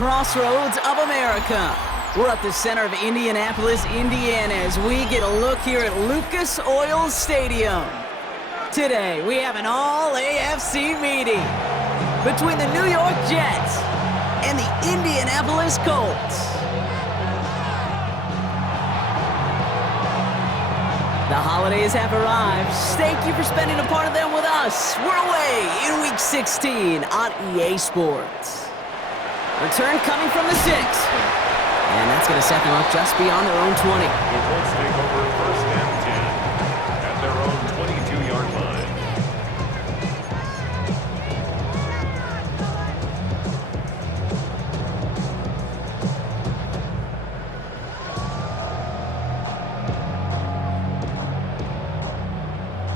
crossroads of America. We're at the center of Indianapolis, Indiana, as we get a look here at Lucas Oil Stadium. Today, we have an all-AFC meeting between the New York Jets and the Indianapolis Colts. The holidays have arrived. Thank you for spending a part of them with us. We're away in Week 16 on EA Sports. Return coming from the 6. And that's going to set them up just beyond their own 20. The Colts take over first and 10 at their own 22-yard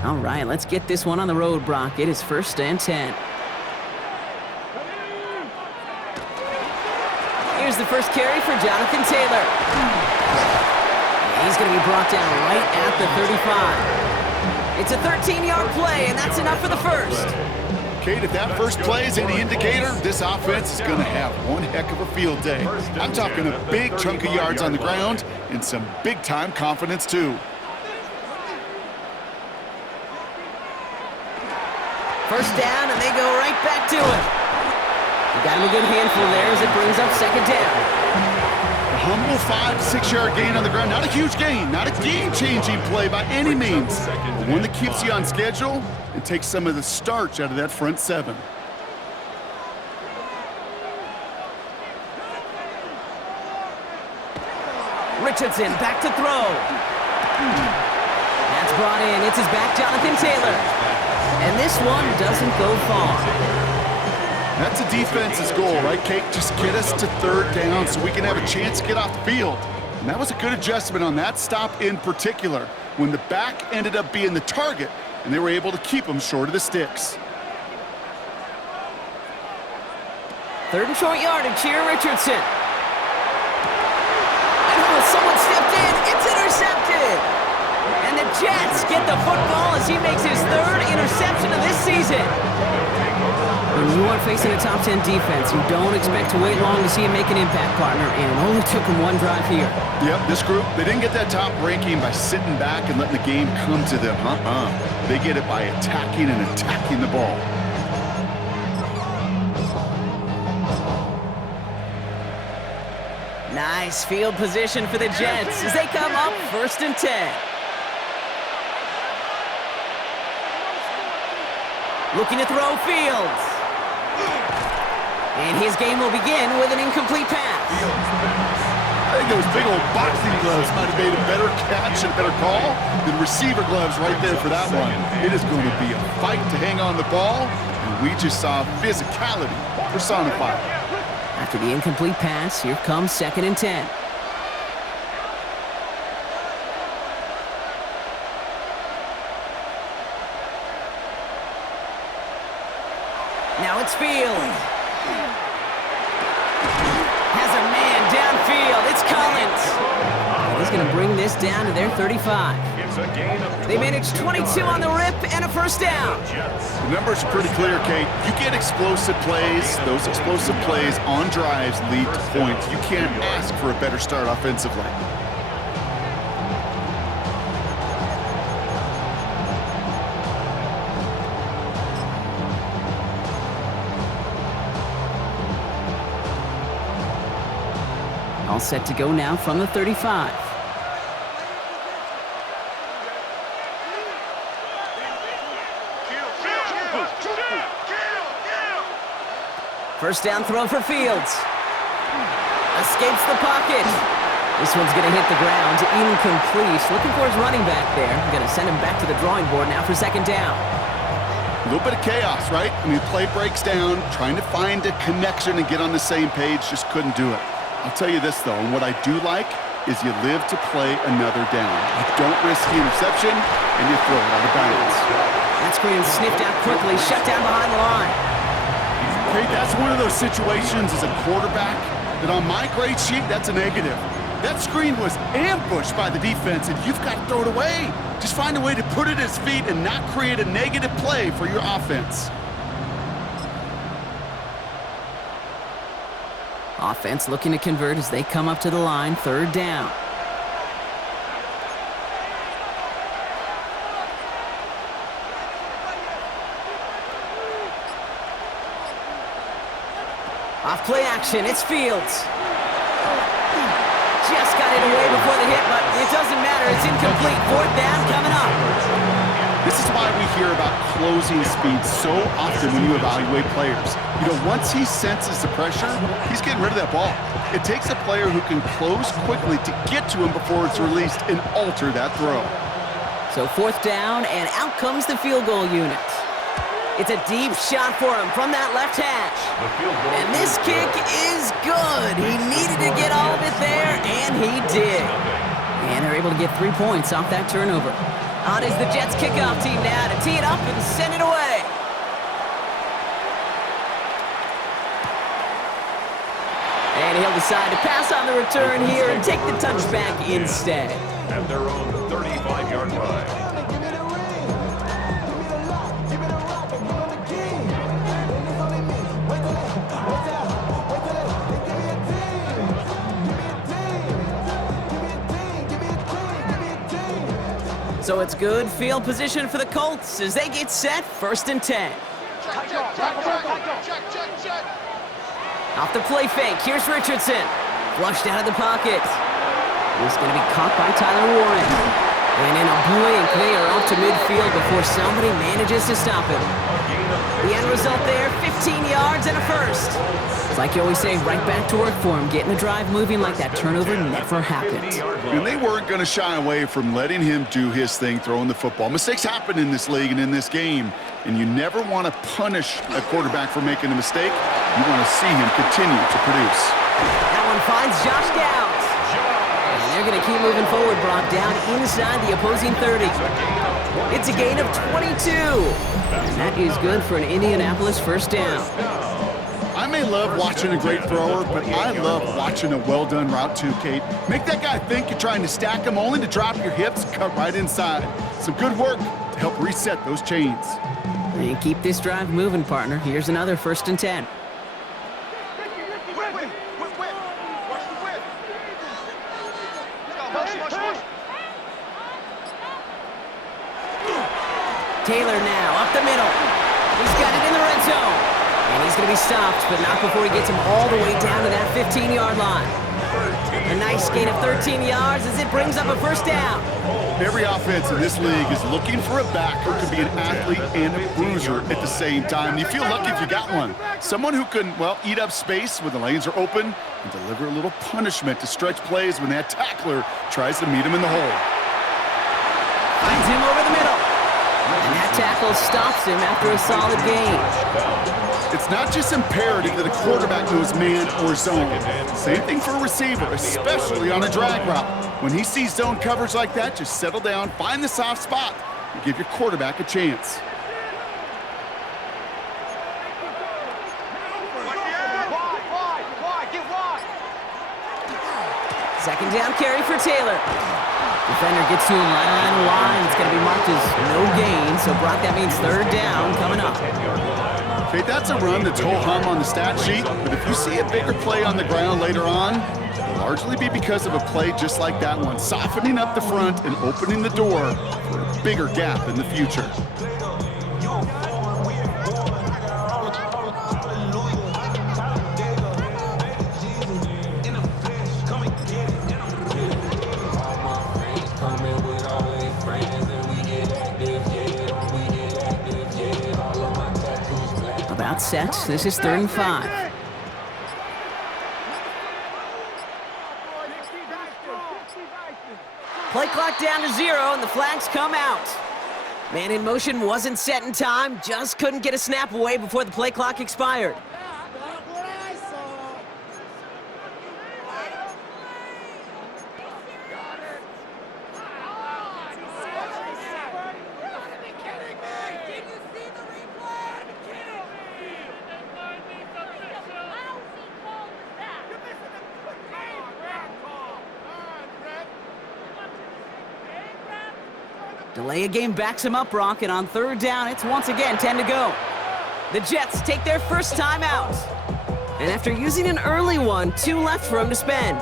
line. All right, let's get this one on the road, Brock. It is first and 10. Here's the first carry for Jonathan Taylor. He's going to be brought down right at the 35. It's a 13-yard play, and that's enough for the first. Kate, if that first play is any indicator, this offense is going to have one heck of a field day. I'm talking a big chunk of yards on the ground and some big-time confidence, too. First down, and they go right back to it. We got him a good handful there as it brings up second down. A humble 5 to 6 yard gain on the ground. Not a huge gain, not a game-changing play by any means, but one that keeps you on schedule and takes some of the starch out of that front 7. Richardson back to throw. That's brought in. It's his back, Jonathan Taylor. And this one doesn't go far. That's a defense's goal, right, Kate? Just get us to third down so we can have a chance to get off the field. And that was a good adjustment on that stop in particular, when the back ended up being the target, and they were able to keep him short of the sticks. Third and short yardage here, Richardson. And someone stepped in. It's intercepted. And the Jets get the football as he makes his third interception of this season. When you are facing a top 10 defense, you don't expect to wait long to see him make an impact, partner, and it only took him one drive here. Yep, this group, they didn't get that top ranking by sitting back and letting the game come to them. They get it by attacking and attacking the ball. Nice field position for the Jets as they come up first and 10. Looking to throw Fields. And his game will begin with an incomplete pass. I think those big old boxing gloves might have made a better catch and a better call than receiver gloves right there for that one. It is going to be a fight to hang on the ball, and we just saw physicality personified. After the incomplete pass, here comes second and 10. Now it's Fields. Has a man downfield. It's Collins. And he's going to bring this down to their 35. They managed 22 on the rip and a first down. The numbers are pretty clear, Kate. You get explosive plays. Those explosive plays on drives lead to points. You can't ask for a better start offensively. All set to go now from the 35. First down throw for Fields. Escapes the pocket. This one's going to hit the ground. Incomplete. Looking for his running back there. Going to send him back to the drawing board now for second down. A little bit of chaos, right? I mean, play breaks down. Trying to find a connection and get on the same page. Just couldn't do it. I'll tell you this, though, and what I do like is you live to play another down. You don't risk the interception, and you throw it out of bounds. That screen sniffed out quickly, shut down behind the line. Okay, that's one of those situations as a quarterback that on my grade sheet, that's a negative. That screen was ambushed by the defense, and you've got to throw it away. Just find a way to put it at his feet and not create a negative play for your offense. Offense looking to convert as they come up to the line, 3rd down. Off play action, it's Fields. Just got it away before the hit, but it doesn't matter. It's incomplete. 4th down coming up. This is why we hear about closing speed so often when you evaluate players. You know, once he senses the pressure, he's getting rid of that ball. It takes a player who can close quickly to get to him before it's released and alter that throw. So 4th down, and out comes the field goal unit. It's a deep shot for him from that left hash. And this kick is good. He needed to get all of it there, and he did. And they're able to get 3 points off that turnover. On is the Jets kickoff team now to tee it up and send it away. And he'll decide to pass on the return here and take the touchback instead. At their own 35-yard line. So it's good field position for the Colts as they get set, 1st and 10. Off the play fake, here's Richardson. Flushed out of the pocket. He's going to be caught by Tyler Warren. And in a blink, they are up to midfield before somebody manages to stop him. The end result there, 15 yards and a first. It's like you always say, right back to work for him. Getting the drive moving like that turnover never happened. And they weren't going to shy away from letting him do his thing, throwing the football. Mistakes happen in this league and in this game, and you never want to punish a quarterback for making a mistake. You want to see him continue to produce. That one finds Josh Downs. And they're going to keep moving forward, brought down inside the opposing 30. It's a gain of 22. And that is good for an Indianapolis 1st down. I may love watching a great thrower, but I love watching a well-done route too, Kate. Make that guy think you're trying to stack him only to drop your hips and cut right inside. Some good work to help reset those chains. And keep this drive moving, partner. Here's another 1st and 10. Taylor now, up the middle. He's got it in the red zone. And he's going to be stopped, but not before he gets him all the way down to that 15-yard line. A nice gain of 13 yards as it brings up a 1st down. Every offense in this league is looking for a back who can be an athlete and a bruiser at the same time. You feel lucky if you got one. Someone who can, well, eat up space when the lanes are open and deliver a little punishment to stretch plays when that tackler tries to meet him in the hole. Finds him over the middle. And that tackle stops him after a solid gain. It's not just imperative that a quarterback knows man or zone. Same thing for a receiver, especially on a drag route. When he sees zone coverage like that, just settle down, find the soft spot, and give your quarterback a chance. Second down carry for Taylor. Defender gets to him right around the line. It's going to be marked as no gain, so Brock, that means 3rd down coming up. Okay, that's a run that's ho-hum on the stat sheet, but if you see a bigger play on the ground later on, it'll largely be because of a play just like that one, softening up the front and opening the door for a bigger gap in the future. About set. This is 3rd and 5. Play clock down to 0, and the flags come out. Man in motion wasn't set in time, just couldn't get a snap away before the play clock expired. Delay a game backs him up, Brock, and on 3rd down, it's once again 10 to go. The Jets take their first time out. And after using an early one, 2 left for him to spend.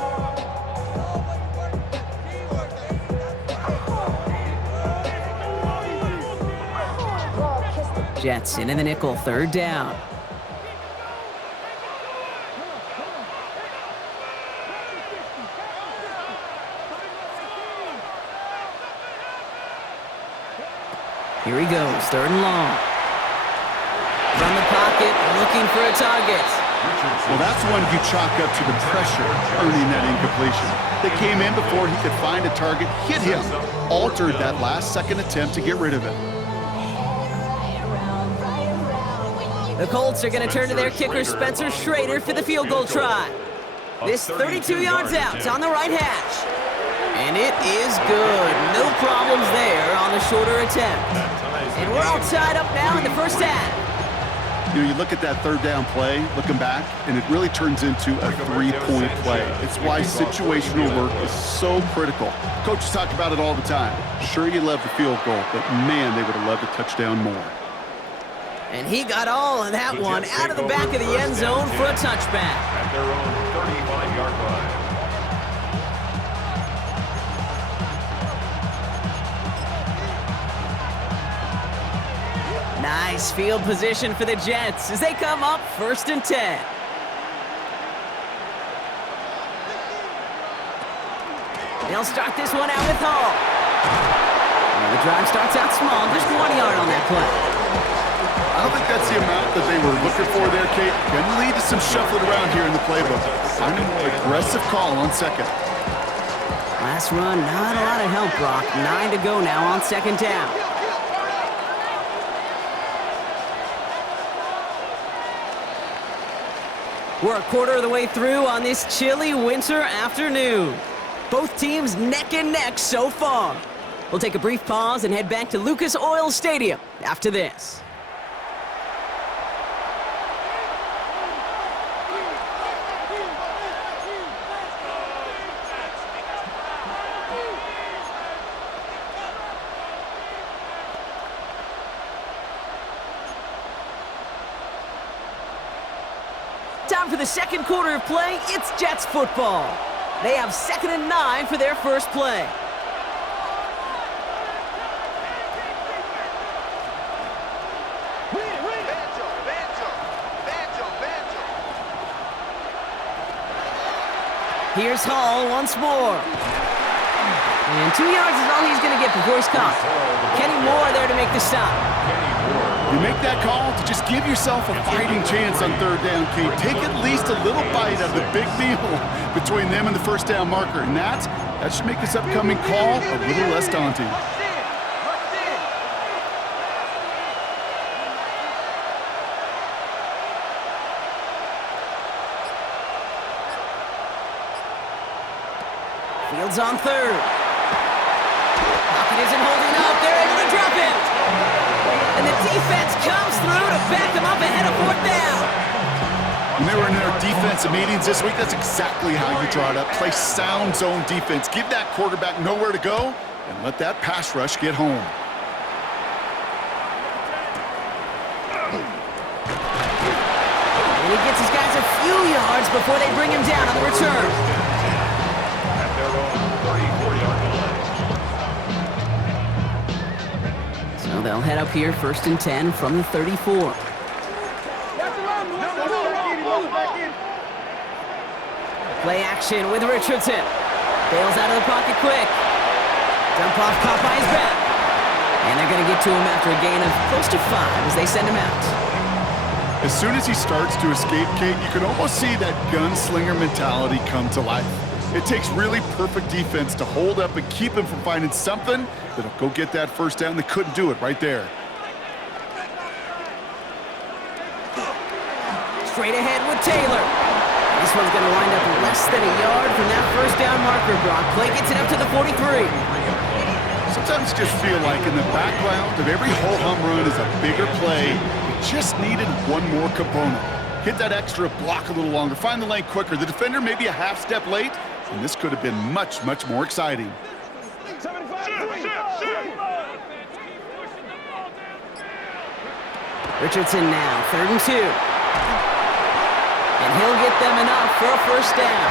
Jets into the nickel, 3rd down. Here he goes, 3rd and long. From the pocket, looking for a target. Well, that's one you chalk up to the pressure earning that incompletion. They came in before he could find a target, hit him, altered that last-second attempt to get rid of it. The Colts are going to turn to their kicker, Spencer Schrader, for the field goal try. This 32 yards out on the right hash. And it is good. No problems there on the shorter attempt. And we're all tied up now in the first half. You know, you look at that 3rd down play, looking back, and it really turns into a 3-point play. It's why situational work is so critical. Coaches talk about it all the time. Sure, you love the field goal, but man, they would have loved a touchdown more. And he got all of that one out of the back of the end zone for a touchback. At their own 35-yard line. Nice field position for the Jets as they come up 1st and 10. They'll start this one out with Hall. And the drive starts out small, just 1 yard on that play. I don't think that's the amount that they were looking for there, Kate. Can lead to some shuffling around here in the playbook. Find a more aggressive call on 2nd. Last run, not a lot of help, Brock. 9 to go now on 2nd down. We're a quarter of the way through on this chilly winter afternoon. Both teams neck and neck so far. We'll take a brief pause and head back to Lucas Oil Stadium after this. Time for the 2nd quarter of play. It's Jets football. They have 2nd and 9 for their first play. Here's Hall once more. And 2 yards is all he's going to get before he's caught. Kenny Moore there to make the stop. You make that call to just give yourself a fighting chance on 3rd down, Kate. Take at least a little bite of the big meal between them and the 1st down marker. And that should make this upcoming call a little less daunting. Fields on 3rd. Pocket isn't holding up. They're able to drop it. And the defense comes through to back them up ahead of 4th down. When they were in their defensive meetings this week, that's exactly how you draw it up. Play sound zone defense. Give that quarterback nowhere to go and let that pass rush get home. And he gets his guys a few yards before they bring him down on the return. At their own 34-yard line. So they'll head up here 1st and 10 from the 34. Play action with Richardson. Bails out of the pocket quick. Dump off caught by his back. And they're going to get to him after a gain of close to 5 as they send him out. As soon as he starts to escape, Kate, you can almost see that gunslinger mentality come to life. It takes really perfect defense to hold up and keep him from finding something that'll go get that 1st down. They couldn't do it right there. Straight ahead with Taylor. This one's going to wind up less than a yard from that 1st down marker, Brock. Play gets it up to the 43. Sometimes you just feel like in the background of every ho-hum run is a bigger play. It just needed one more component. Hit that extra block a little longer. Find the lane quicker. The defender may be a half step late, and this could have been much, much more exciting. Richardson now, 3rd and 2. and he'll get them enough for a first down.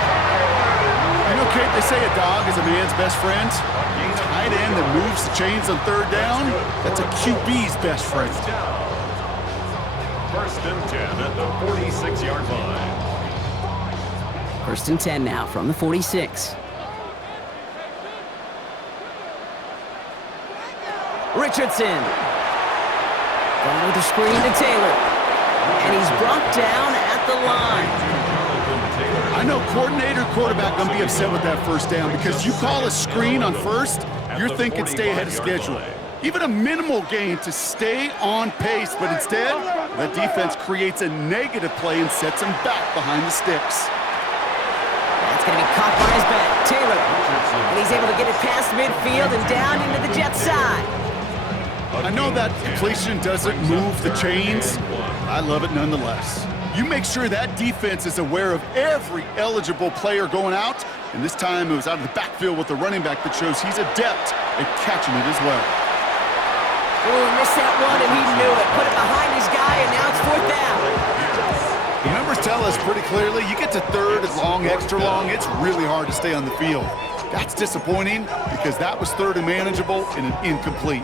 You know, Kate, they say a dog is a man's best friend. A tight end that moves the chains on third down, that's a QB's best friend. First and 10 at the 46-yard line. First and 10 now from the 46. Richardson. Going with the screen to Taylor. And he's brought down at the line. I know coordinator, quarterback going to be upset with that first down because you call a screen on first, you're thinking stay ahead of schedule. Even a minimal gain to stay on pace, but instead, the defense creates a negative play and sets him back behind the sticks. That's going to be caught by his back. Taylor. And he's able to get it past midfield and down into the Jets' side. I know that completion doesn't move the chains. I love it nonetheless. You make sure that defense is aware of every eligible player going out, and this time it was out of the backfield with the running back that shows he's adept at catching it as well. Oh, missed that one, and he knew it. Put it behind his guy, and now it's fourth down. The numbers tell us pretty clearly, you get to third and long, extra long, it's really hard to stay on the field. That's disappointing because that was third and manageable and an incomplete.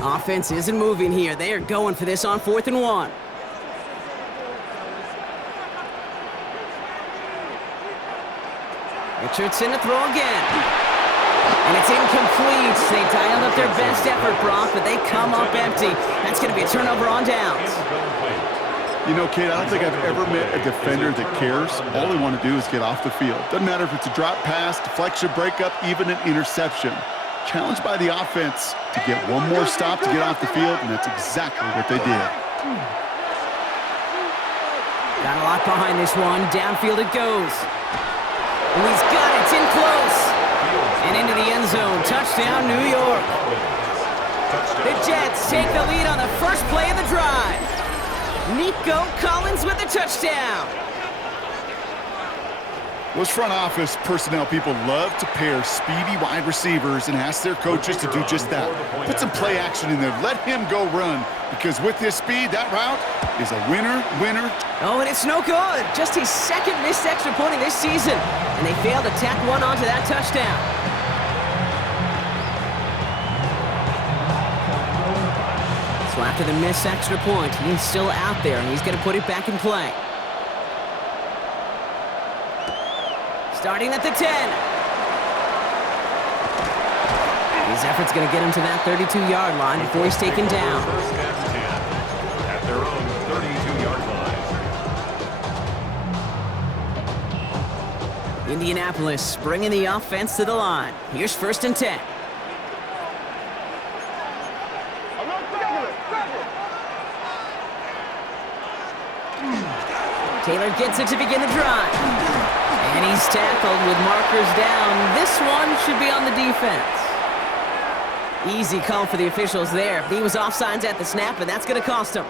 Offense isn't moving here. They are going for this on 4th and 1. Richardson to throw again. And it's incomplete. They dialed up their best effort, Brock, but they come up empty. That's going to be a turnover on downs. You know, Kate, I don't think I've ever met a defender that cares. All they want to do is get off the field. Doesn't matter if it's a drop pass, deflection, breakup, even an interception. Challenged by the offense to get one more stop to get off the field, and that's exactly what they did. Got a lot behind this one. Downfield it goes. And he's got it. It's in close. And into the end zone. Touchdown, New York. The Jets take the lead on the first play of the drive. Nico Collins with the touchdown. Those front office personnel people love to pair speedy wide receivers and ask their coaches to do just that. Put some play action in there. Let him go run, because with his speed, that route is a winner. Oh, and it's no good. Just his second missed extra point of this season. And they failed to tack one onto that touchdown. So after the missed extra point, he's still out there, and he's going to put it back in play. Starting at the 10. His effort's going to get him to that 32-yard line before he's taken down. First and 10 at their own 32-yard line. Indianapolis bringing the offense to the line. Here's first and 10. Taylor gets it to begin the drive. And he's tackled with markers down. This one should be on the defense. Easy call for the officials there. He was offsides at the snap, and that's going to cost him.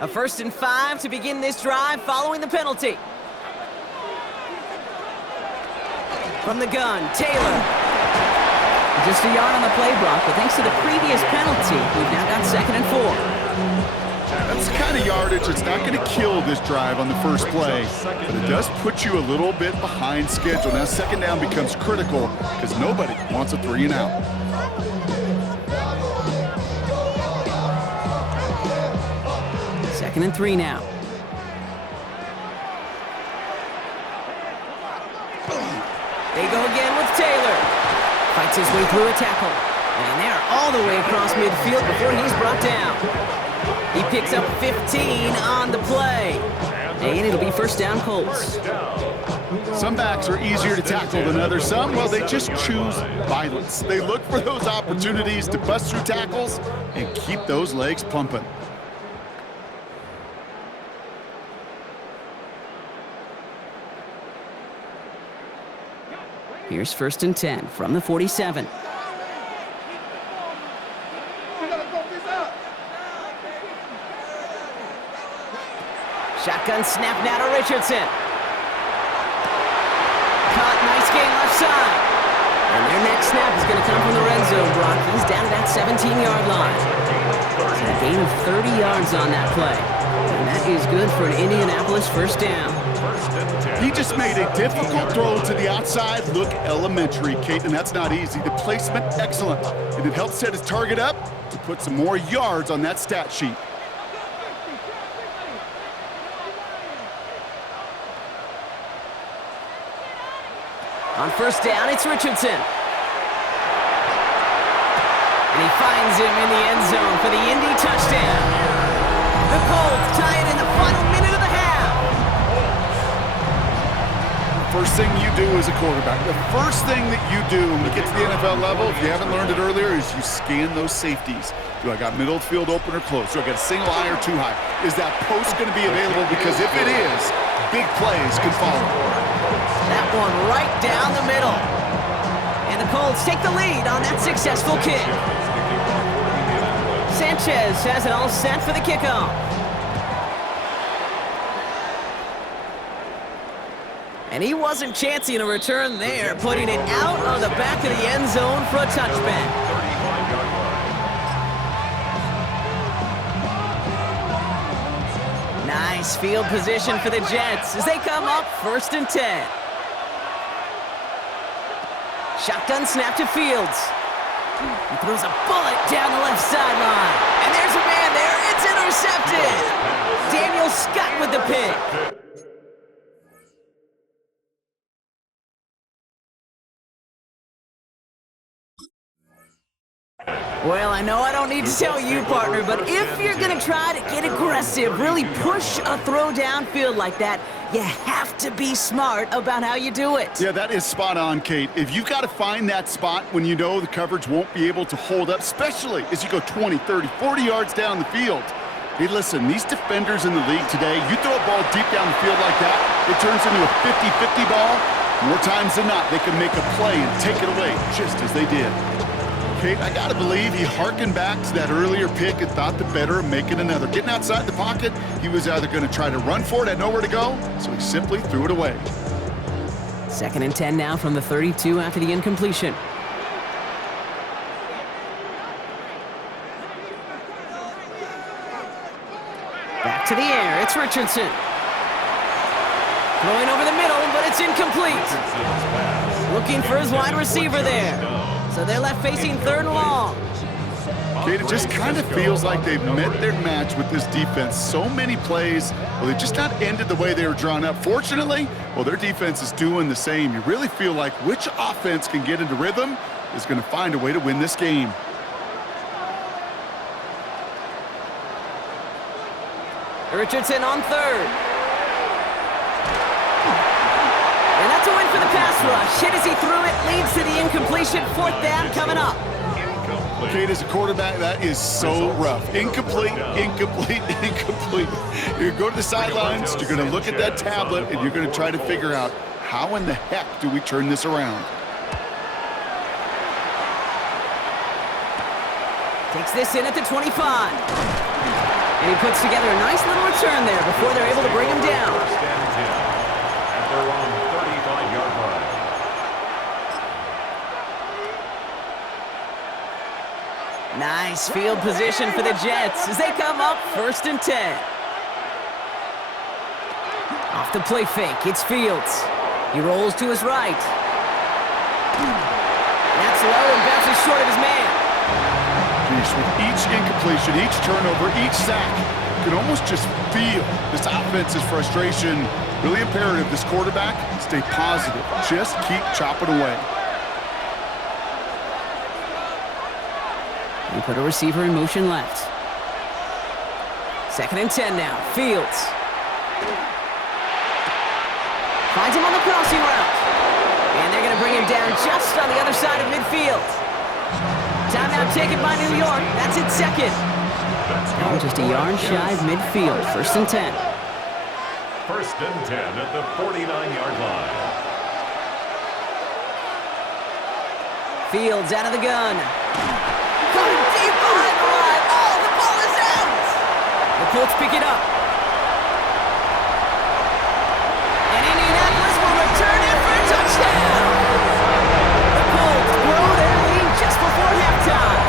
A 1st and 5 to begin this drive following the penalty. From the gun, Taylor. Just a yard on the play, Brock, but thanks to the previous penalty, we've now got 2nd and 4. That's the kind of yardage that's not going to kill this drive on the first play, but it does put you a little bit behind schedule. Now 2nd down becomes critical because nobody wants a 3 and out. Second and 3 now. They go again with Taylor. Fights his way through a tackle. And they're all the way across midfield before he's brought down. He picks up 15 on the play. And it'll be first down Colts. Some backs are easier to tackle than others. Some, well, they just choose violence. They look for those opportunities to bust through tackles and keep those legs pumping. Here's first and 10 from the 47. Shotgun snap now to Richardson. Caught, nice gain left side. And their next snap is going to come from the red zone, Brock. He's down to that 17-yard line. So a gain of 30 yards on that play. And that is good for an Indianapolis first down. He just made a difficult throw to the outside. Look elementary, Kate, and that's not easy. The placement, excellent. And it helped set his target up to put some more yards on that stat sheet. On first down, it's Richardson. And he finds him in the end zone for the Indy touchdown. The Colts tie it in the final minute of the half. First thing you do as a quarterback, the first thing that you do when you get to the NFL level, if you haven't learned it earlier, is you scan those safeties. Do I got middle of the field open or close? Do I got a single high or too high? Is that post going to be available? Because if it is, big plays can follow. That one right down the middle. And the Colts take the lead on that successful kick. Sanchez has it all set for the kickoff. And he wasn't chancing a return there, putting it out on the back of the end zone for a touchback. Nice field position for the Jets as they come up 1st and 10. Shotgun snap to Fields. He throws a bullet down the left sideline. And there's a man there. It's intercepted. Daniel Scott with the pick. Well, I know I don't need to tell you, partner, but if you're going to try to get aggressive, really push a throw downfield like that, you have to be smart about how you do it. Yeah, that is spot on, Kate. If you've got to find that spot when you know the coverage won't be able to hold up, especially as you go 20, 30, 40 yards down the field. Hey, listen, these defenders in the league today, you throw a ball deep down the field like that, it turns into a 50-50 ball. More times than not, they can make a play and take it away, just as they did. Kate, I got to believe he hearkened back to that earlier pick and thought the better of making another. Getting outside the pocket, he was either going to try to run for it, had nowhere to go, so he simply threw it away. 2nd and 10 now from the 32 after the incompletion. Back to the air, it's Richardson. Throwing over the middle, but it's incomplete. Looking for his wide receiver there. So they're left facing 3rd and long. Kate, it just kind of feels like they've met their match with this defense. So many plays, well, they just not ended the way they were drawn up. Fortunately, well, their defense is doing the same. You really feel like which offense can get into rhythm is going to find a way to win this game. Richardson on 3rd. And that's a win for the pass rush. Hit as he threw it, leads to the incompletion. 4th down coming up. Kate, as a quarterback, that is so rough. Incomplete, incomplete, incomplete. You're going to go to the sidelines, you're going to look at that tablet, and you're going to try to figure out how in the heck do we turn this around. Takes this in at the 25. And he puts together a nice little return there before they're able to bring him down. 1st and 10 at their own 35-yard line. Nice field position for the Jets as they come up 1st and 10. Off the play fake, it's Fields. He rolls to his right. That's low and bounces short of his man. With each incompletion, each turnover, each sack, you can almost just feel this offense's frustration. Really imperative, this quarterback, stay positive. Just keep chopping away. And put a receiver in motion left. 2nd and 10 now. Fields. Finds him on the crossing route. And they're going to bring him down just on the other side of midfield. Timeout taken by New York. That's its 2nd. Now just a yard shy of midfield. 1st and 10. 1st and 10 at the 49-yard line. Fields out of the gun. Going deep behind the line. Oh, the ball is out. The Colts pick it up. And Indianapolis will return it for a touchdown. The Colts grow their lead just before halftime.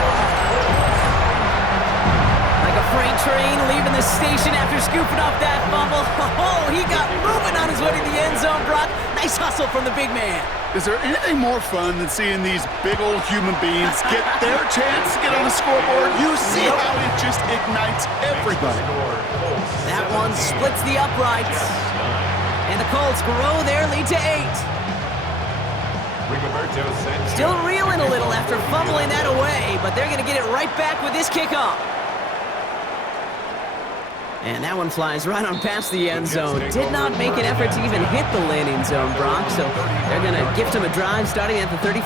Like a freight train leaving the station after scooping up that fumble. Oh, he got moving on his way to the end zone, Brock. Nice hustle from the big man. Is there anything more fun than seeing these big old human beings get their chance to get on the scoreboard? You see how it just ignites everybody. That one splits the uprights. And the Colts grow their lead to 8. Still reeling a little after fumbling that away, but they're going to get it right back with this kickoff. And that one flies right on past the end zone. Did not make an effort to even hit the landing zone, Brock, so they're going to gift him a drive starting at the 35.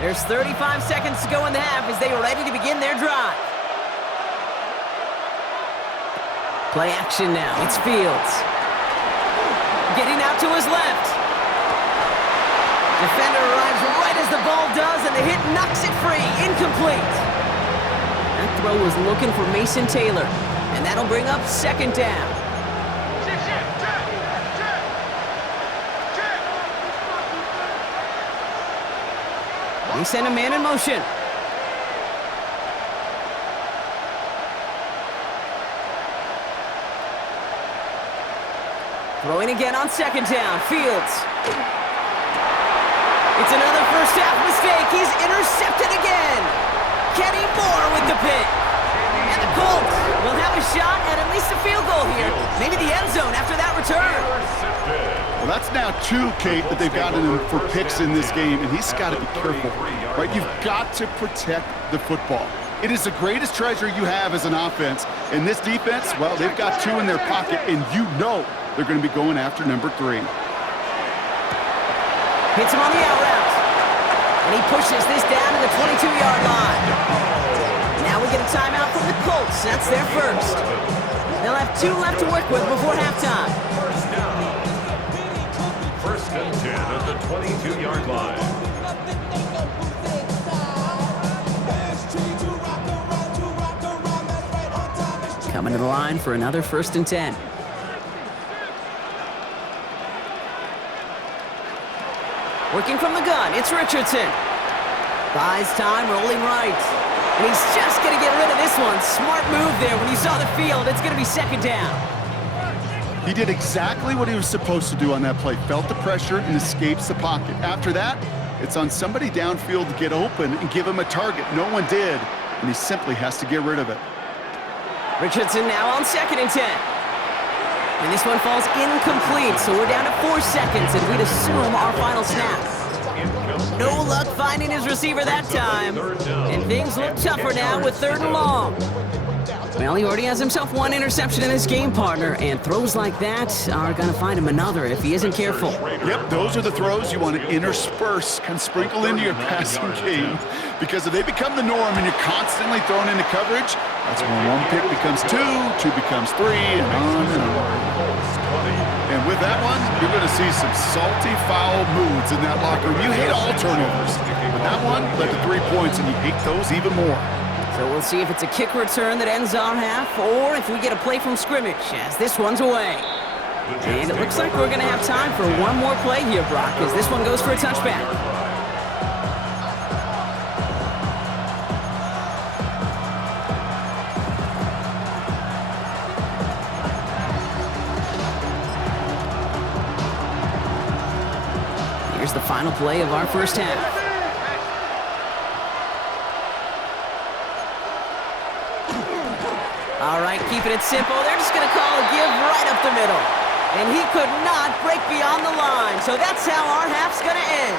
There's 35 seconds to go in the half as they are ready to begin their drive. Play action now. It's Fields. Getting out to his left. Defender arrives right as the ball does, and the hit knocks it free. Incomplete. That throw was looking for Mason Taylor, and that'll bring up second down. They send a man in motion. Throwing again on second down. Fields. It's another first half mistake. He's intercepted again. Kenny Moore with the pick. And the Colts will have a shot at least a field goal here. Maybe the end zone after that return. Well, that's now 2, Kate, that they've gotten him for picks in this game, and he's got to be careful, right? You've got to protect the football. It is the greatest treasure you have as an offense. And this defense, well, they've got 2 in their pocket, and you know they're going to be going after number 3. Hits him on the out route. And he pushes this down to the 22-yard line. Now we get a timeout from the Colts. That's their first. They'll have 2 left to work with before halftime. First and 10 at the 22-yard line. Coming to the line for another first and 10. Working from the gun, it's Richardson. Buys time, rolling right. And he's just going to get rid of this one. Smart move there. When you saw the field, it's going to be second down. He did exactly what he was supposed to do on that play. Felt the pressure and escapes the pocket. After that, it's on somebody downfield to get open and give him a target. No one did, and he simply has to get rid of it. Richardson now on second and 10. And this one falls incomplete, so we're down to 4 seconds, and we'd assume our final snap. No luck finding his receiver that time. And things look tougher now with 3rd and long. Well, he already has himself 1 interception in this game, partner, and throws like that are going to find him another if he isn't careful. Yep, those are the throws you want to intersperse, kind of sprinkle into your passing game, because if they become the norm and you're constantly thrown into coverage, that's when 1 pick becomes 2, 2 becomes 3, and on and on. And with that one, you're going to see some salty, foul moods in that locker room. You hate all turnovers, but that one led to 3 points, and you hate those even more. So we'll see if it's a kick return that ends our half, or if we get a play from scrimmage, as this one's away. And it looks like we're going to have time for 1 more play here, Brock, as this one goes for a touchback. Here's the final play of our first half. All right, keeping it simple. They're just going to call a give right up the middle. And he could not break beyond the line. So that's how our half's going to end.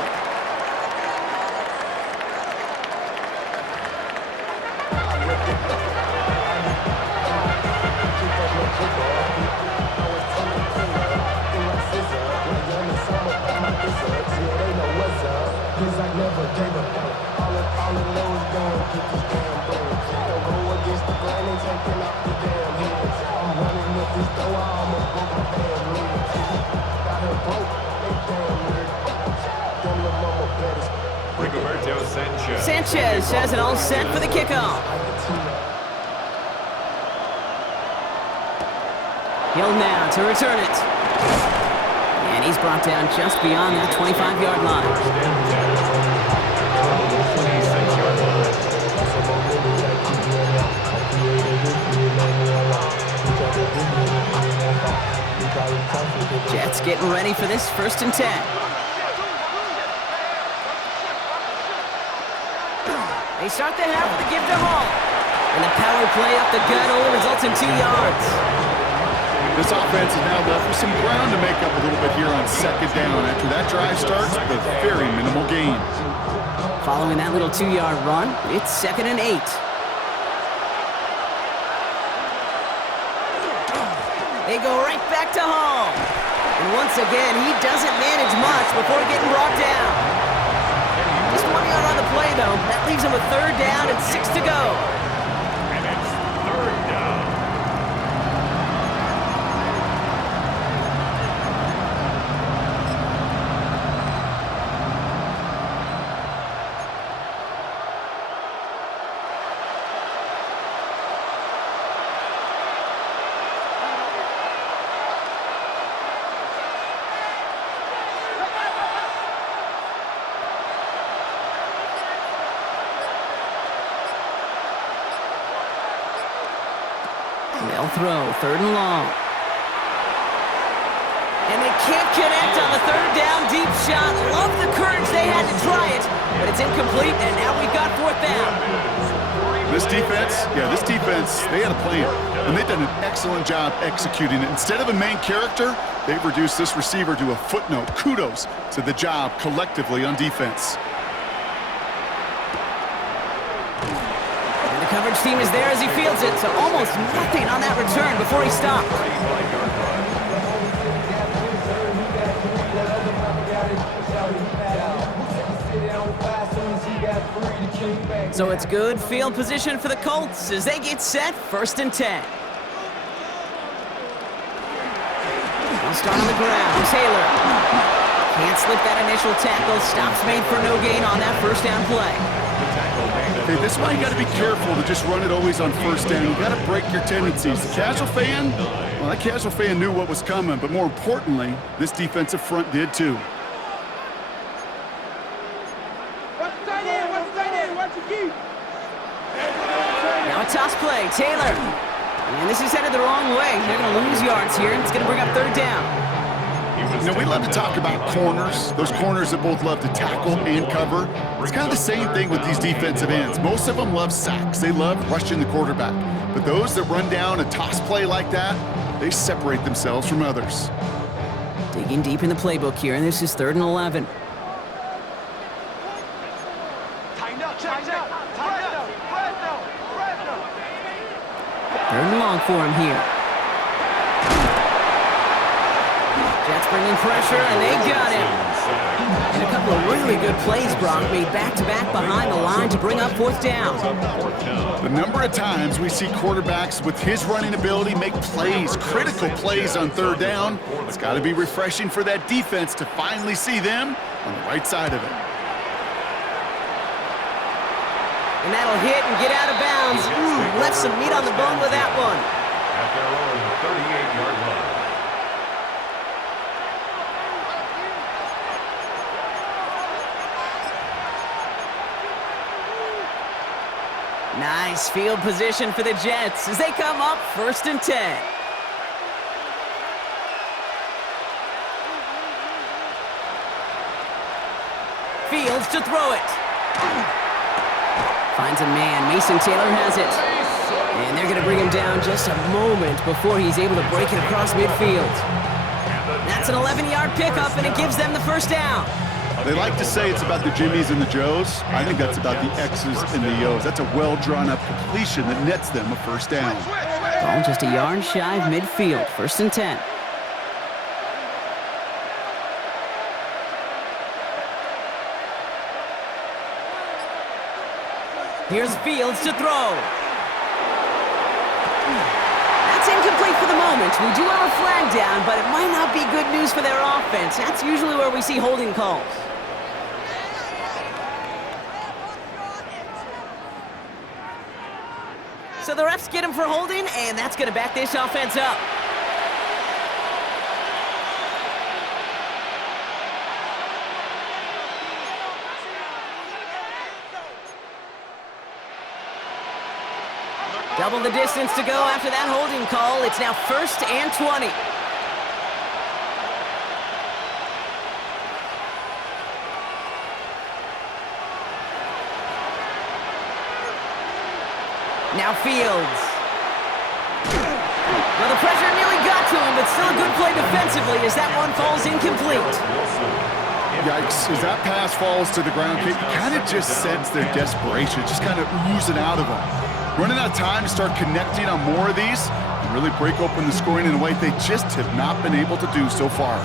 Rigoberto Sanchez. Sanchez has it all set for the kickoff. He'll now to return it. And he's brought down just beyond that 25-yard line. Jets getting ready for this 1st and 10. They start the half with a give to Hall. And the power play up the gut only results in 2 yards. This offense is now left with some ground to make up a little bit here on 2nd down after that drive starts with a very minimal gain. Following that little 2-yard run, it's 2nd and 8. They go right back to Hall. And once again, he doesn't manage much before getting brought down. Just 1 yard on the play, though. That leaves him with 3rd down and 6 to go. And it's 3rd down. They'll throw 3rd and long. And they can't connect on the 3rd down deep shot. Love the courage they had to try it, but it's incomplete, and now we've got 4th down. This defense, they had a plan, and they've done an excellent job executing it. Instead of a main character, they've reduced this receiver to a footnote. Kudos to the job collectively on defense. Coverage team is there as he fields it, so almost nothing on that return before he stopped. So it's good field position for the Colts as they get set 1st and 10. They'll start on the ground. Taylor can't slip that initial tackle. Stops made for no gain on that 1st down play. Okay, this is why you got to be careful to just run it always on 1st down. You got to break your tendencies. The casual fan, well, that casual fan knew what was coming, but more importantly, this defensive front did too. Now a toss play, Taylor. And this is headed the wrong way. They're going to lose yards here. It's going to bring up 3rd down. You know, we love to talk about corners, those corners that both love to tackle and cover. It's kind of the same thing with these defensive ends. Most of them love sacks. They love rushing the quarterback. But those that run down a toss play like that, they separate themselves from others. Digging deep in the playbook here, and this is 3rd and 11. Third and long for him here. Jets bringing pressure, and they got him. And a couple of really good plays, Brock, made back-to-back behind the line to bring up 4th down. The number of times we see quarterbacks with his running ability make plays, critical plays on 3rd down, it's got to be refreshing for that defense to finally see them on the right side of it. And that'll hit and get out of bounds. Ooh, left some meat on the bone with that one. At their own 38-yard line. Nice field position for the Jets as they come up 1st and 10. Fields to throw it. Finds a man. Mason Taylor has it. And they're going to bring him down just a moment before he's able to break it across midfield. That's an 11-yard pickup, and it gives them the 1st down. They like to say it's about the Jimmies and the Joes. I think that's about the X's and the O's. That's a well-drawn-up completion that nets them a 1st down. Ball just a yard shy of midfield. 1st and 10. Here's Fields to throw. That's incomplete for the moment. We do have a flag down, but it might not be good news for their offense. That's usually where we see holding calls. So the refs get him for holding, and that's going to back this offense up. Double the distance to go after that holding call. It's now 1st and 20. Now Fields. Well, the pressure nearly got to him, but still a good play defensively as that one falls incomplete. Yikes, as that pass falls to the ground, you kind of just sense their desperation, just kind of oozing out of them. Running out of time to start connecting on more of these and really break open the scoring in a way they just have not been able to do so far.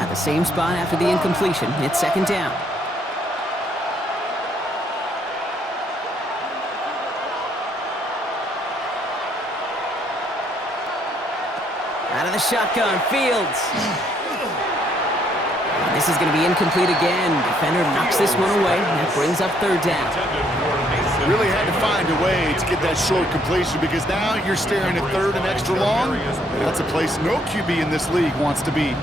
At the same spot after the incompletion, it's 2nd down. Out of the shotgun, Fields. This is going to be incomplete again. Defender knocks this one away. That brings up 3rd down. Really had to find a way to get that short completion because now you're staring at 3rd and extra long. That's a place no QB in this league wants to be.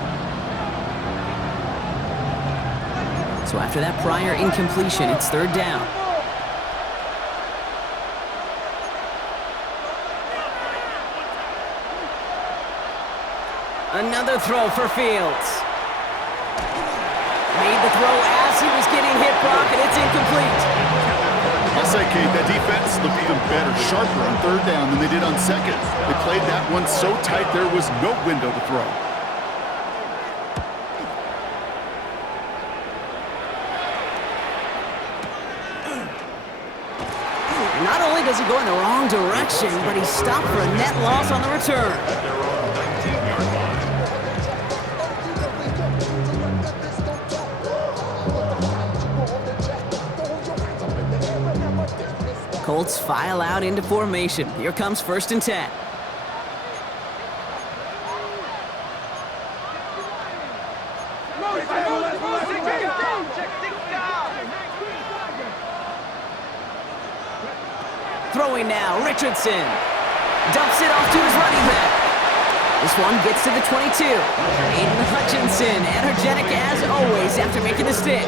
So after that prior incompletion, it's 3rd down. Another throw for Fields. Made the throw as he was getting hit, Brock, and it's incomplete. I'll say, Kate, that defense looked even better, sharper on 3rd down than they did on 2nd. They played that one so tight there was no window to throw. Not only does he go in the wrong direction, but he's stopped for a net loss on the return. Colts file out into formation. Here comes 1st and 10. Throwing now, Richardson. Dumps it off to his running back. This one gets to the 22. Aiden Hutchinson, energetic as always after making the stick.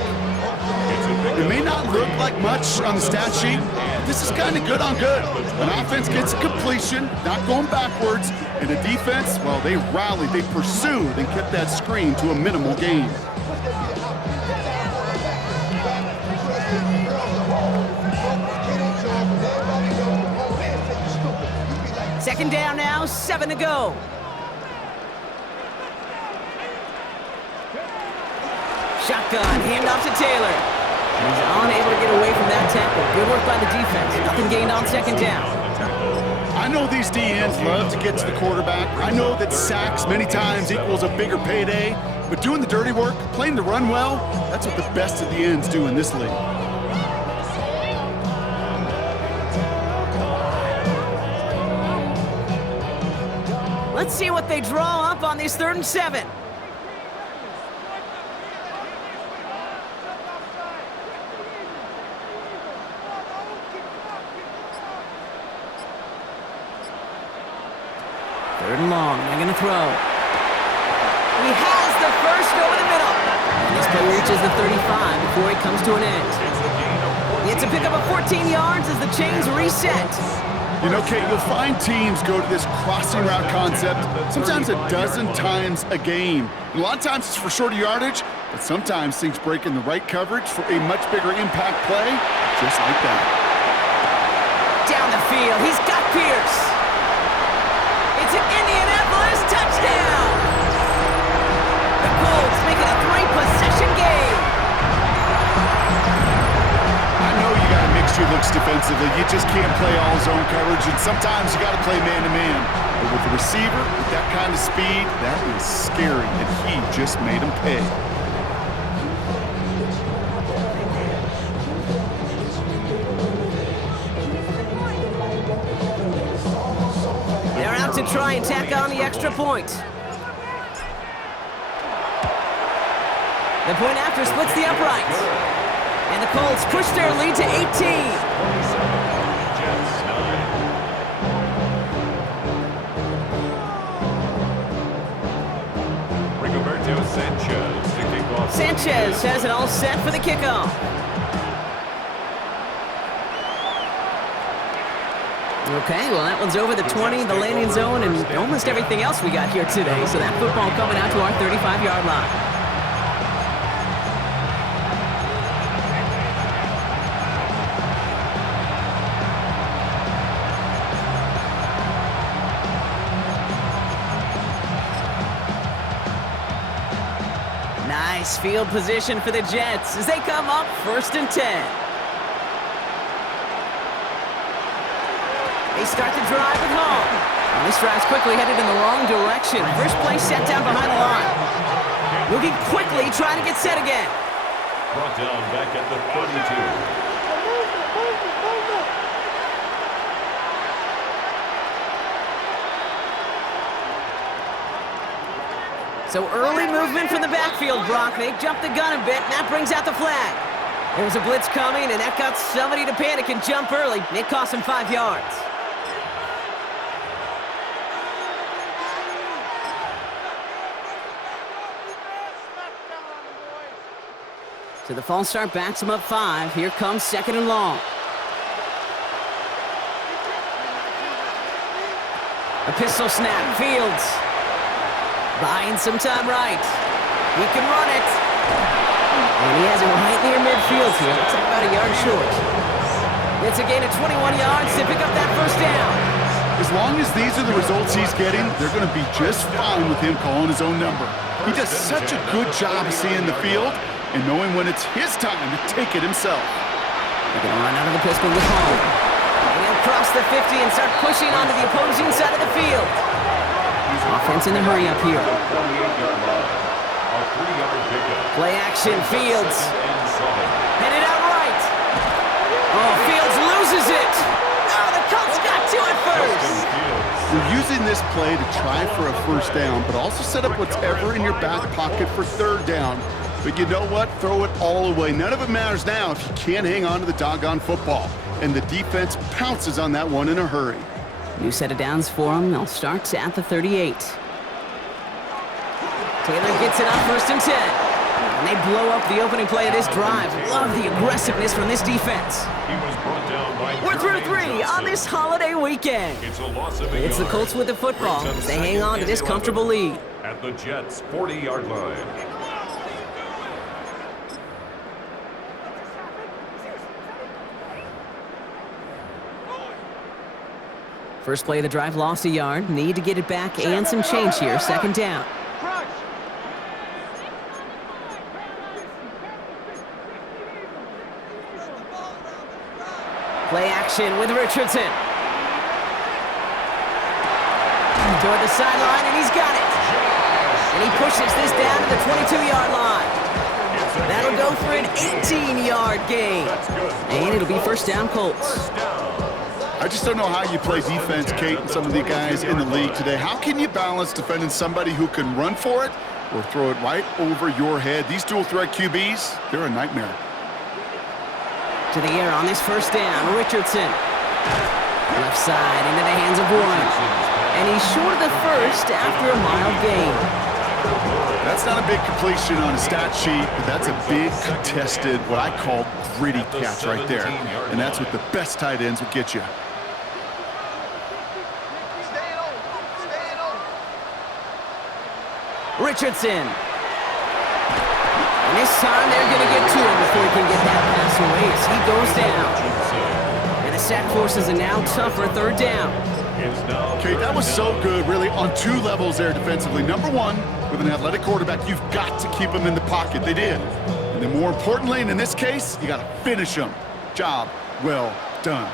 It may not look like much on the stat sheet, but this is kind of good on good. An offense gets completion, not going backwards, and a defense, well, they rallied, they pursued, and kept that screen to a minimal gain. Second down now, 7 to go. Shotgun, handoff to Taylor. He's unable to get away from that tackle. Good work by the defense. Nothing gained on 2nd down. I know these DNs love to get to the quarterback. I know that sacks many times equals a bigger payday, but doing the dirty work, playing the run well, that's what the best of the ends do in this league. Let's see what they draw up on this 3rd and 7. Third and long, they're going to throw. He has the first over the middle. And this play reaches the 35 before it comes to an end. It's a pickup of 14 yards as the chains reset. You know, Kate, you'll find teams go to this crossing route concept sometimes a dozen times a game. And a lot of times it's for shorter yardage, but sometimes things break in the right coverage for a much bigger impact play, just like that. Down the field, he's got Pierce. It's an Indianapolis touchdown! The Colts make it a 3-possession game. I know you got to mix your looks defensively. You just can't play all zone coverage, and sometimes you got to play man-to-man. But with the receiver, with that kind of speed, that is scary, and he just made him pay. To try and tack on the extra point. The point after splits the uprights. And the Colts push their lead to 18. Sanchez has it all set for the kickoff. Okay, well, that one's over the 20, the landing zone, and almost everything else we got here today. So that football coming out to our 35-yard line. Nice field position for the Jets as they come up 1st and 10. They start the drive at home. And this drive's quickly headed in the wrong direction. First play set down behind the line. Moving quickly, trying to get set again. Brought down back at the 32. So early movement from the backfield, Brock. They jumped the gun a bit, and that brings out the flag. There was a blitz coming, and that got somebody to panic and jump early. It cost him 5 yards. So the false start backs him up 5. Here comes 2nd and long. A pistol snap, Fields. Buying some time right. He can run it. And he has it right near midfield here. Looks like about a yard short. It's a gain of 21 yards to pick up that first down. As long as these are the results he's getting, they're going to be just fine with him calling his own number. He does such a good job of seeing the field and knowing when it's his time to take it himself. They're going to run out of the pistol with home. And he'll cross the 50 and start pushing onto the opposing side of the field. Offense in the hurry up here. Play action, Fields. Headed out right. Oh, Fields loses it. Oh, the Colts got to it first. You're using this play to try for a first down, but also set up whatever in your back pocket for 3rd down. But you know what? Throw it all away. None of it matters now if you can't hang on to the doggone football. And the defense pounces on that one in a hurry. New set of downs for him. They'll start at the 38. Taylor gets it on 1st and 10. And they blow up the opening play of this drive. Love the aggressiveness from this defense. We're through 3 on this holiday weekend. It's the Colts with the football as they hang on to this comfortable lead. At the Jets' 40-yard line. First play of the drive lost a yard. Need to get it back and some change here. 2nd down. Play action with Richardson. Toward the sideline, and he's got it. And he pushes this down to the 22-yard line. That'll go for an 18-yard gain. And it'll be 1st down Colts. I just don't know how you play defense, Kate, and some of the guys in the league today. How can you balance defending somebody who can run for it or throw it right over your head? These dual-threat QBs, they're a nightmare. To the air on this 1st down, Richardson. Left side into the hands of Warren. And he's short of the first after a mild gain. That's not a big completion on a stat sheet, but that's a big contested, what I call gritty catch right there. And that's what the best tight ends will get you. Richardson. And this time they're going to get to him before he can get that pass away as he goes down. And the sack forces a now tougher 3rd down. Okay, that was so good, really, on 2 levels there defensively. Number 1, with an athletic quarterback, you've got to keep him in the pocket. They did. And then more importantly, and in this case, you got to finish him. Job well done.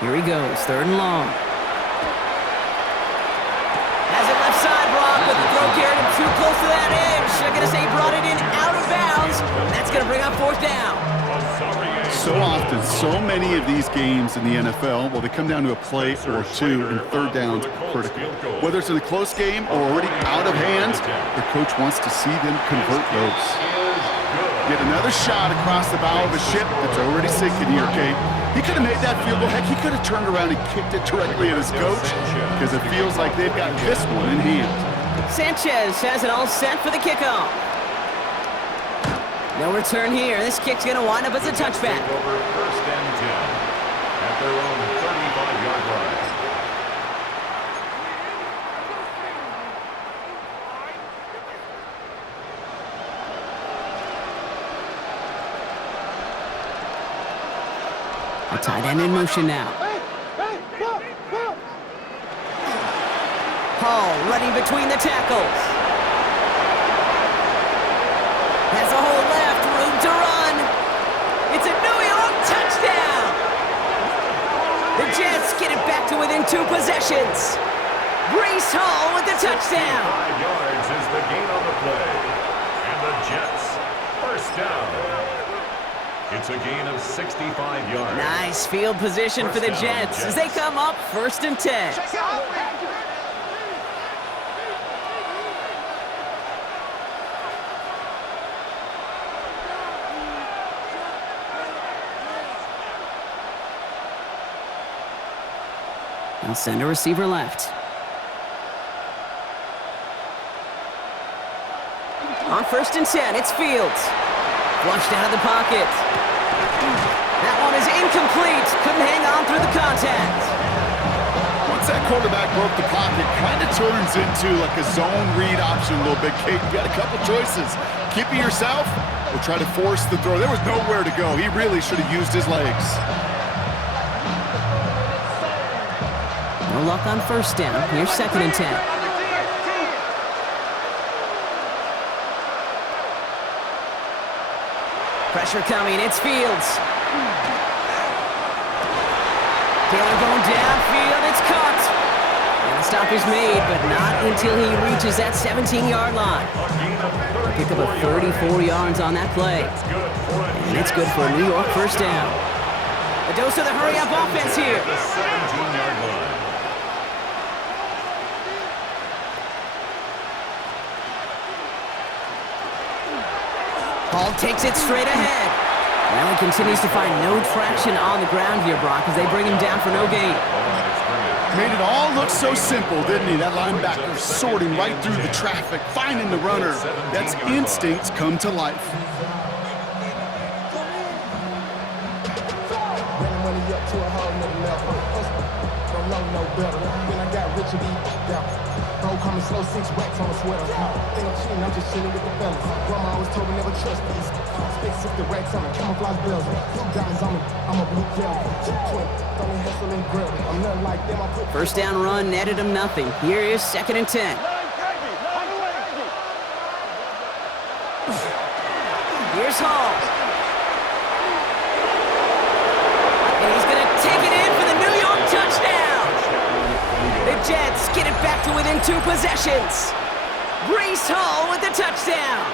Here he goes, 3rd and long. Has it left side, Brock, but the throw carried him too close to that edge. I'm going to say he brought it in out of bounds. That's going to bring up 4th down. So often, so many of these games in the NFL, well, they come down to a play or 2, and 3rd downs are critical. Whether it's in a close game or already out of hand, the coach wants to see them convert those. get another shot across the bow of a ship that's already sinking here, Kate. He could have made that field goal. Heck, he could have turned around and kicked it directly at his coach because it feels like they've got this one in hand. Sanchez has it all set for the kickoff. No return here. This kick's going to wind up as a touchback. Over first and 10 at their own 35-yard line. A tight end in motion now. Hall running between the tackles. Has a hole left, room to run. It's a New York touchdown. The Jets get it back to within 2 possessions. Brees Hall with the touchdown. 5 yards is the gain on the play. And the Jets, first down. It's a gain of 65 yards. Nice field position for the Jets as they come up first and 10. They'll send a receiver left. On first and 10, it's Fields. Flushed out of the pocket. That one is incomplete. Couldn't hang on through the contact. Once that quarterback broke the pocket, kind of turns into like a zone read option a little bit. Kate, you got a couple choices. Keep it yourself or try to force the throw. There was nowhere to go. He really should have used his legs. No luck on first down. Here's second and 10. Pressure coming. It's Fields. Taylor going downfield. It's caught. And the stop is made, but not until he reaches that 17-yard line. Pick up a 34 yards on that play. And it's good for a New York first down. A dose of the hurry-up offense here. The 17-yard line. Hall takes it straight ahead. Well, he continues to find no traction on the ground here, Brock, as they bring him down for no gain. Made it all look so simple, didn't he? That linebacker sorting right through the traffic, finding the runner. That's instincts come to life. Coming slow, 6 racks on the sweater. Think I'm cheating, I'm just chilling with the fellas. Grandma always told me never trust these. Spit 60 racks on me, camouflage bells. 2 diamonds on me, I'm a blue gel. 220, don't hustle and grill. I'm nothing like them, I put... First down run netted him nothing. Here is second and 10. Here's Hall. And he's going to take it in for the New York touchdown. The Jets get it back to within 2 possessions. Brees Hall with the touchdown.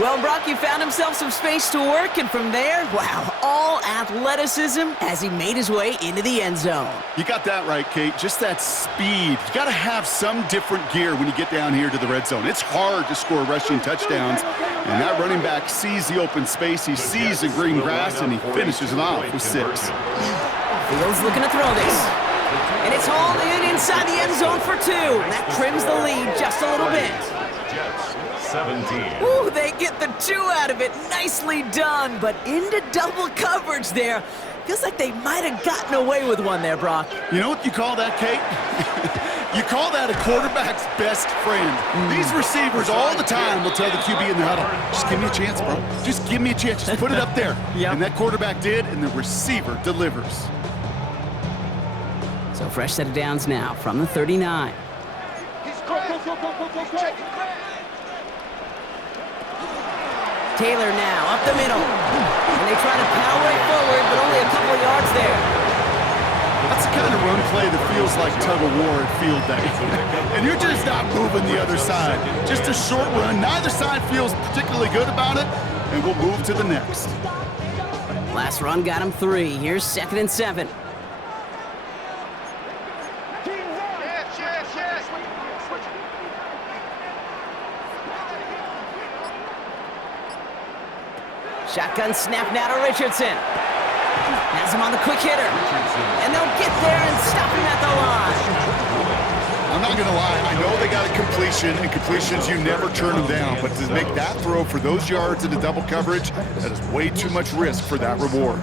Well, Brock, he found himself some space to work, and from there, wow, all athleticism as he made his way into the end zone. You got that right, Kate. Just that speed. You got to have some different gear when you get down here to the red zone. It's hard to score rushing touchdowns, and that running back sees the open space, he sees the green grass, and he finishes it off with 6. Fields looking to throw this. And it's hauled in inside the end zone for 2. That trims the lead just a little bit. Jets, 17. Ooh, they get the 2 out of it. Nicely done, but into double coverage there. Feels like they might have gotten away with one there, Brock. You know what you call that, Kate? You call that a quarterback's best friend. These receivers all the time will tell the QB in the huddle, just give me a chance, bro. Just give me a chance. Just put it up there. Yep. And that quarterback did, and the receiver delivers. So fresh set of downs now from the 39. Taylor now up the middle. And they try to power it forward, but only a couple of yards there. That's the kind of run play that feels like tug-of-war at field day. And you're just not moving the other side. Just a short run. Neither side feels particularly good about it, and we'll move to the next. Last run got him 3. Here's second and 7. Shotgun snap now to Richardson. Has him on the quick hitter. And they'll get there and stop him at the line. I'm not going to lie. I know they got a completion, and completions, you never turn them down. But to make that throw for those yards into double coverage, that is way too much risk for that reward.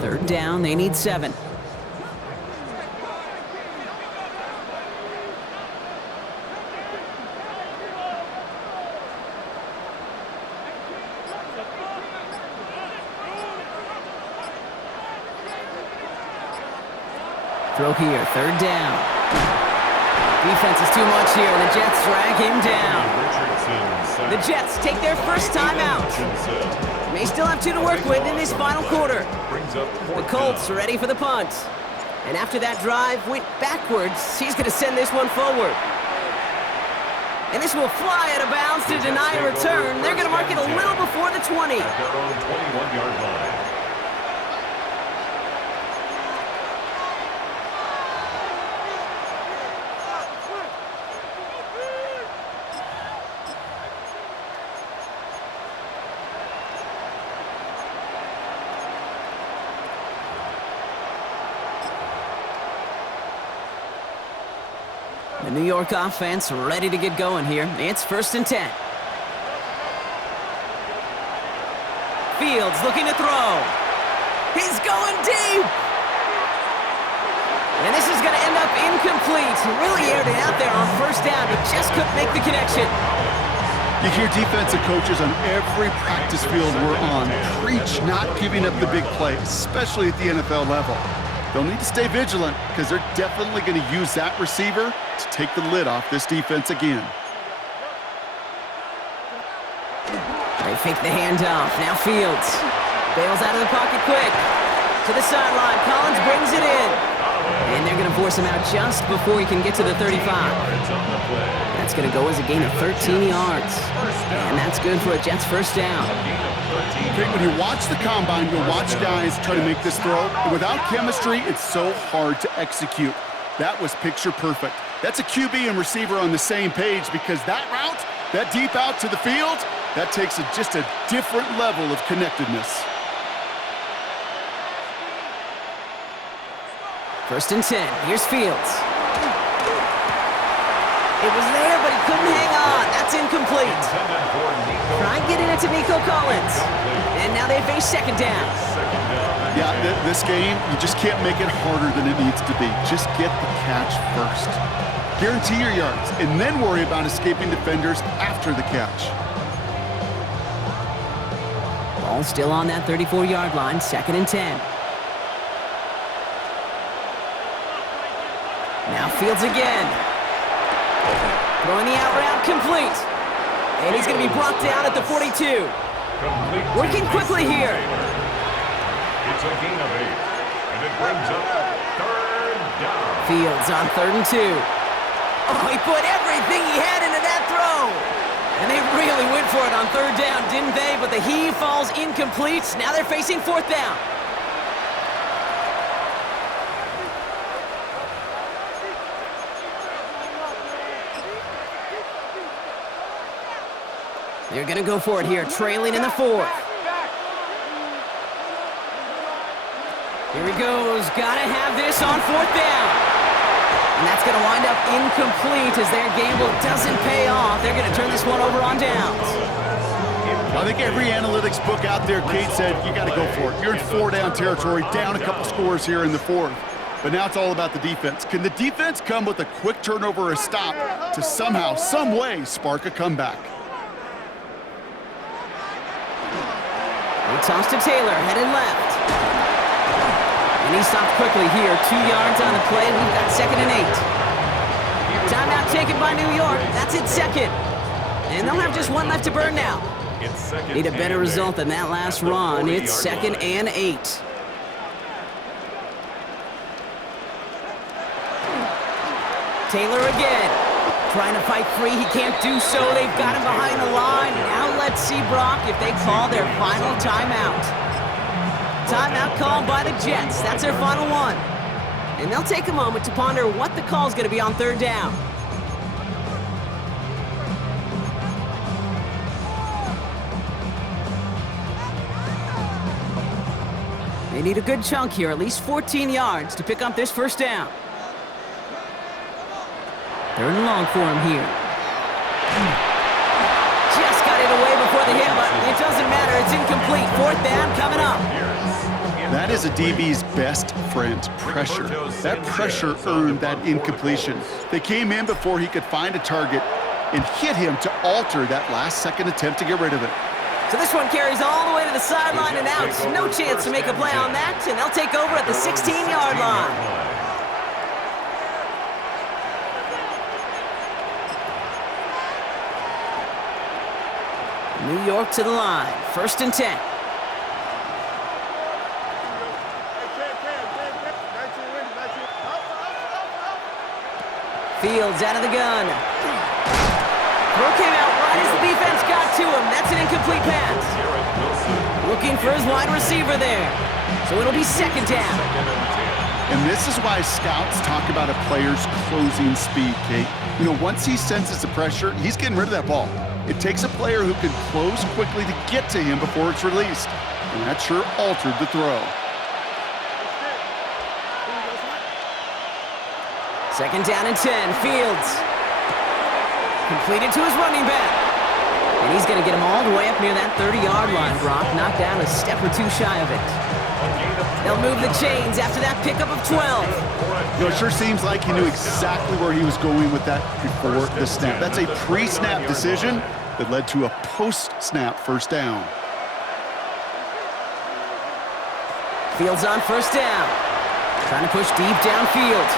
Third down, they need 7. Throw here, third down. Defense is too much here. The Jets drag him down. The Jets take their first time out. May still have 2 to work with in this final quarter. The Colts are ready for the punt. And after that drive went backwards, he's going to send this one forward. And this will fly out of bounds to deny a return. They're going to mark it a little before the 20. At their own 21-yard line. The New York offense ready to get going here. It's 1st and 10. Fields looking to throw. He's going deep. And this is going to end up incomplete. Really aired it out there on 1st down, but just couldn't make the connection. You hear defensive coaches on every practice field we're on preach not giving up the big play, especially at the NFL level. They'll need to stay vigilant because they're definitely going to use that receiver to take the lid off this defense again. They fake the handoff. Now Fields bails out of the pocket quick. To the sideline. Collins brings it in. And they're going to force him out just before he can get to the 35. That's going to go as a gain of 13 yards. And that's good for a Jets first down. Okay, when you watch the combine, you'll watch guys try to make this throw. And without chemistry, it's so hard to execute. That was picture perfect. That's a QB and receiver on the same page because that route, that deep out to the field, that takes just a different level of connectedness. 1st and 10. Here's Fields. It was there, but he couldn't hang on. That's incomplete. Try getting it to Nico Collins. And now they face 2nd down. Yeah, this game, you just can't make it harder than it needs to be. Just get the catch first. Guarantee your yards, and then worry about escaping defenders after the catch. Ball still on that 34-yard line, 2nd and 10. Now Fields again. Throwing the out route complete. And he's going to be brought down at the 42. Working quickly here. It's a gain of 8, and it brings up 3rd down. Fields on 3rd and 2. Oh, he put everything he had into that throw. And they really went for it on 3rd down, didn't they? But the heave falls incomplete. Now they're facing 4th down. They're going to go for it here, trailing in the 4th. Here he goes. Got to have this on 4th down. And that's going to wind up incomplete as their gamble doesn't pay off. They're going to turn this one over on downs. I think every analytics book out there, Kate said, you got to go for it. You're in 4-down territory, down a couple scores here in the 4th. But now it's all about the defense. Can the defense come with a quick turnover or a stop to somehow, some way, spark a comeback? They toss to Taylor, headed left. And he stopped quickly here. 2 yards on the play. We've got 2nd and 8. Timeout taken by New York. That's it, 2nd. And they'll have just 1 left to burn now. Need a better result than that last run. It's 2nd and 8. Taylor again. Trying to fight free. He can't do so. They've got him behind the line. Now let's see, Brock, if they call their final timeout. Timeout called by the Jets. That's their final one. And they'll take a moment to ponder what the call is going to be on 3rd down. They need a good chunk here, at least 14 yards to pick up this first down. They're in long for him here. Just got it away before the hit, but it doesn't matter. It's incomplete. Fourth down coming up. That is a DB's best friend, pressure. That pressure earned that incompletion. They came in before he could find a target and hit him to alter that last-second attempt to get rid of it. So this one carries all the way to the sideline and out. No chance to make a play on that, and they'll take over at the 16-yard line. New York to the line, 1st and 10. Fields out of the gun. Throw came out right as the defense got to him. That's an incomplete pass. Looking for his wide receiver there. So it'll be 2nd down. And this is why scouts talk about a player's closing speed, Kate. You know, once he senses the pressure, he's getting rid of that ball. It takes a player who can close quickly to get to him before it's released. And that sure altered the throw. 2nd down and 10. Fields. Completed to his running back. And he's going to get him all the way up near that 30-yard line, Brock. Knocked down a step or two shy of it. They'll move the chains after that pickup of 12. You know, it sure seems like he knew exactly where he was going with that before the snap. That's a pre-snap decision that led to a post-snap first down. Fields on 1st down. Trying to push deep downfield.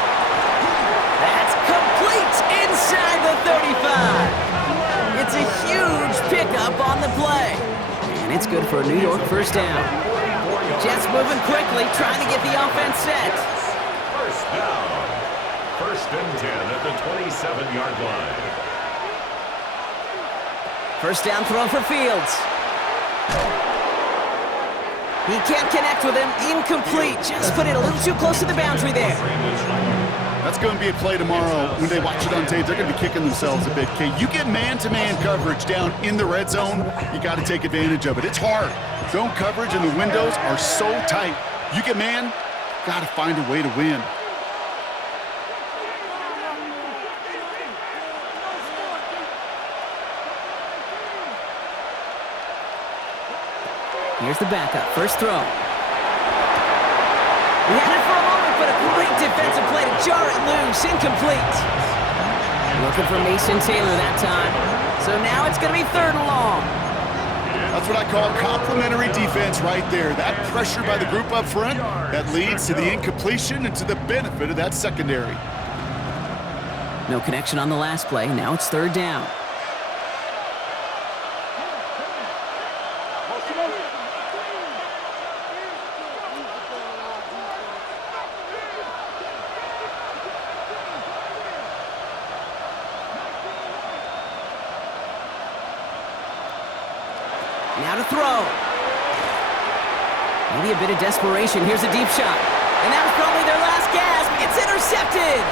That's complete inside the 35. It's a huge pickup on the play. And it's good for a New York 1st down. Jets moving quickly, trying to get the offense set. 1st down. 1st and 10 at the 27-yard line. 1st down throw for Fields. He can't connect with him. Incomplete. Just put it a little too close to the boundary there. That's going to be a play tomorrow. When they watch it on tape, they're going to be kicking themselves a bit. Okay, you get man-to-man coverage down in the red zone, you got to take advantage of it. It's hard. Zone coverage and the windows are so tight. You get man, got to find a way to win. Here's the backup. 1st throw. He had it for a moment, but a great defensive play to jar it loose. Incomplete. Looking for Mason Taylor that time. So now it's going to be 3rd and long. That's what I call complimentary defense right there. That pressure by the group up front, that leads to the incompletion and to the benefit of that secondary. No connection on the last play. Now it's 3rd down. Now to throw. Maybe a bit of desperation. Here's a deep shot. And that was probably their last gasp. It's intercepted.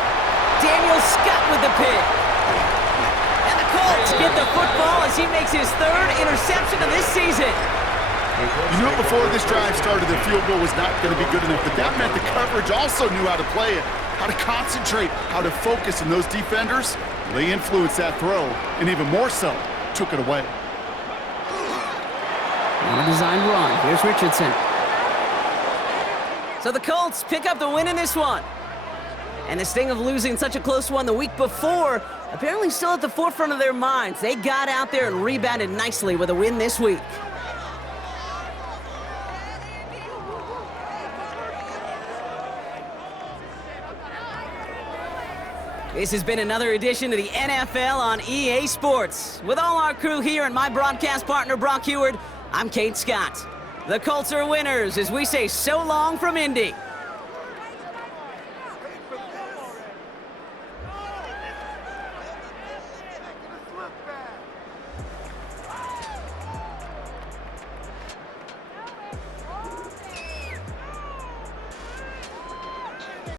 Daniel Scott with the pick. And the Colts get the football as he makes his 3rd interception of this season. You knew before this drive started the field goal was not going to be good enough, but that meant the coverage also knew how to play it, how to concentrate, how to focus, and those defenders, they influenced that throw, and even more so, took it away. Well-designed run. Here's Richardson. So the Colts pick up the win in this one. And the sting of losing such a close one the week before, apparently still at the forefront of their minds. They got out there and rebounded nicely with a win this week. This has been another edition of the NFL on EA Sports. With all our crew here and my broadcast partner, Brock Heward, I'm Kate Scott. The Colts are winners as we say so long from Indy.